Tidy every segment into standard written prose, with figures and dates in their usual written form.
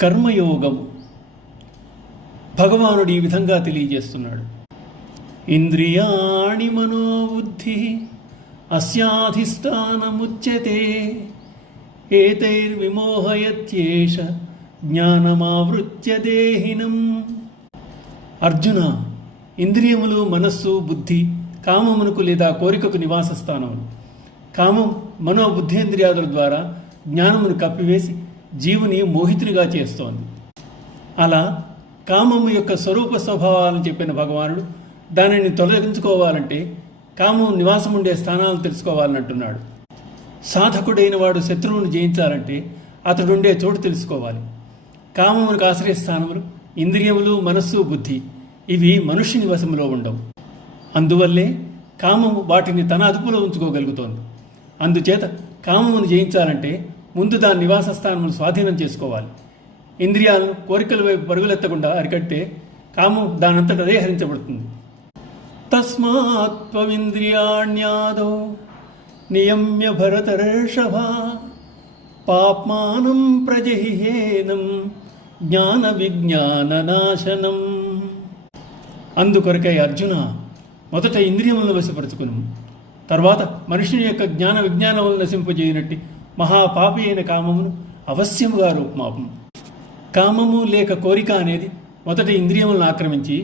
కర్మయోగము. భగవానుడు ఈ విధంగా తెలియజేస్తున్నాడు. ఇంద్రియాణి మనోబుద్ధి అస్యాధిష్టానముచ్యతే ఏతైర్విమోహయత్యేష జ్ఞానమావృత్య దేహినం. అర్జున, ఇంద్రియములు, మనస్సు, బుద్ధి కామమునకు లేదా కోరికకు నివాస స్థానములు. కామం మనోబుద్ధేంద్రియాదుల ద్వారా జ్ఞానమును కప్పివేసి జీవుని మోహితునిగా చేస్తోంది. అలా కామము యొక్క స్వరూప స్వభావాలను చెప్పిన భగవానుడు దానిని తొలగించుకోవాలంటే కామం నివాసం ఉండే స్థానాలను తెలుసుకోవాలని అంటున్నాడు. సాధకుడైన వాడు శత్రువును జయించాలంటే అతడుండే చోటు తెలుసుకోవాలి. కామమునకు ఆశ్రయ స్థానములు ఇంద్రియములు, మనస్సు, బుద్ధి ఇవి మనుష్యుని వశములో ఉండవు. అందువల్లే కామము వాటిని తన అదుపులో ఉంచుకోగలుగుతోంది. అందుచేత కామమును జయించాలంటే ముందు దాని నివాస స్థానమును స్వాధీనం చేసుకోవాలి. ఇంద్రియాలను కోరికల వైపు పరుగులెత్తకుండా అరికట్టే కామం దానంతట అదే హరించబడుతుంది. తస్మాత్త్వమింద్రియాణ్యాదో నియమ్య భరతర్షభ పాప్మానం ప్రజహిహేనం జ్ఞాన విజ్ఞాన నాశనం. అందుకొరకై అర్జున, మొదట ఇంద్రియములను వశపరుచుకును, తర్వాత మనుషుని యొక్క జ్ఞాన విజ్ఞానములను నశింపజేయనట్టి మహాపాపి అయిన కామమును అవశ్యముగా రూపుమాపము. కామము లేక కోరిక అనేది మొదట ఇంద్రియములను ఆక్రమించి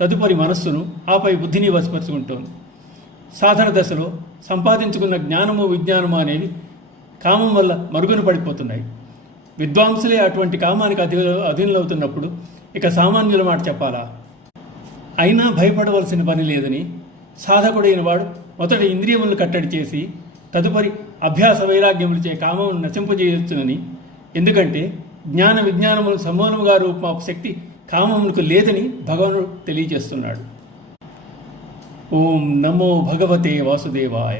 తదుపరి మనస్సును, ఆపై బుద్ధిని వశపరుచుకుంటోంది. సాధన దశలో సంపాదించుకున్న జ్ఞానము, విజ్ఞానము అనేవి కామం వల్ల మరుగున పడిపోతున్నాయి. విద్వాంసులే అటువంటి కామానికి అధీనులవుతున్నప్పుడు ఇక సామాన్యుల మాట చెప్పాలా? అయినా భయపడవలసిన పని లేదని సాధకుడైన వాడు మొదట ఇంద్రియములను కట్టడి చేసి తదుపరి అభ్యాస వైరాగ్యములచే కామమును నశింపజేయవచ్చునని, ఎందుకంటే జ్ఞాన విజ్ఞానములు సమూలముగా రూపమాపు శక్తి కామమునకు లేదని భగవానుడు తెలియజేస్తున్నాడు. ఓం నమో భగవతే వాసుదేవాయ.